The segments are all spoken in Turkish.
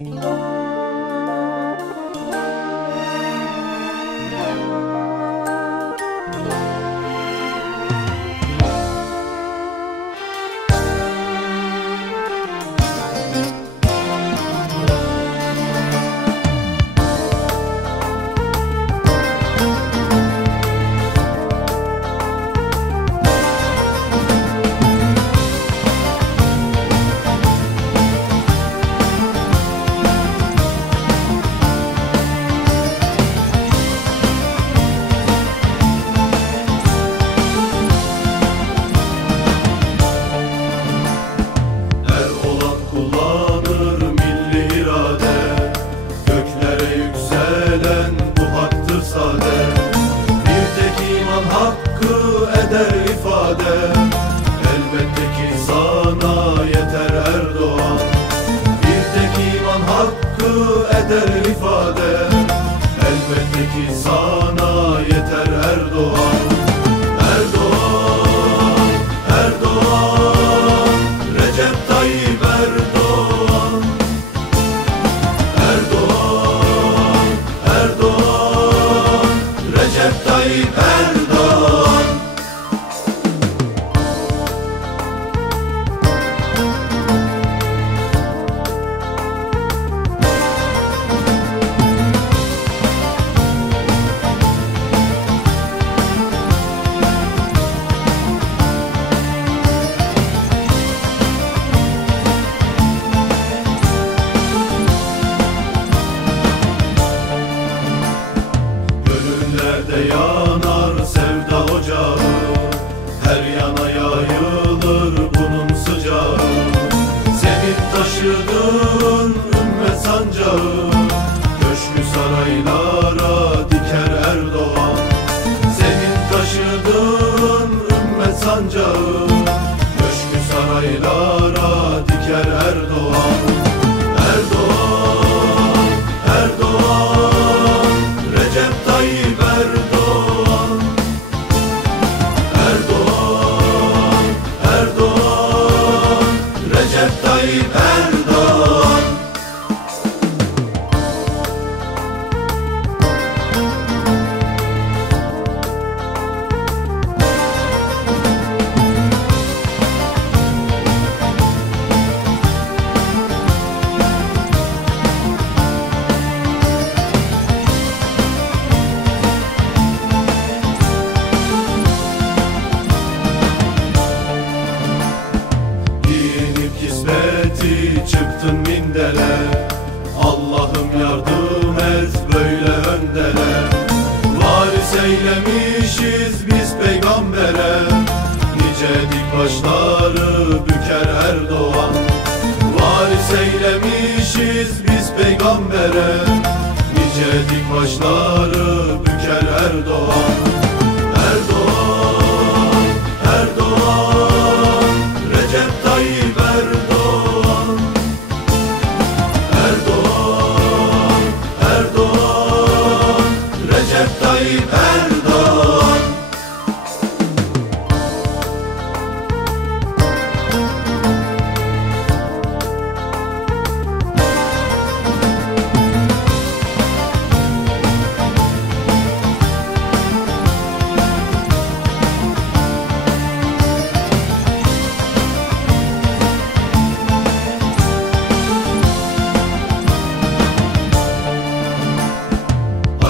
Música yeter Erdoğan saraylara diker Erdoğan. Senin taşıdığın ümmet sancağı çıktın mindere Allah'ım yardım et böyle öndere Varis eylemişiz biz peygambere. Nice dik başları büker Erdoğan Varis eylemişiz biz peygambere. Nice dik başları büker Erdoğan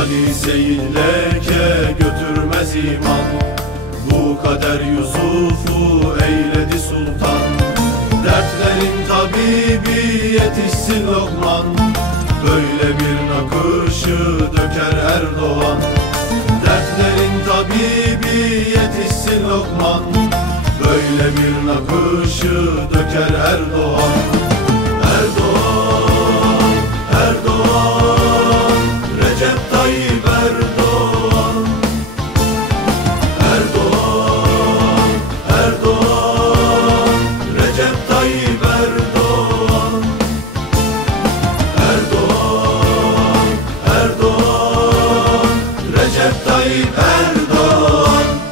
Ali Seyit leke götürmez iman. Bu kader Yusuf'u eyledi sultan. Dertlerin tabibi yetişsin Lokman. Böyle bir nakışı döker Erdoğan Dertlerin tabibi yetişsin Lokman. Böyle bir nakışı döker Erdoğan Tayyip Erdoğan.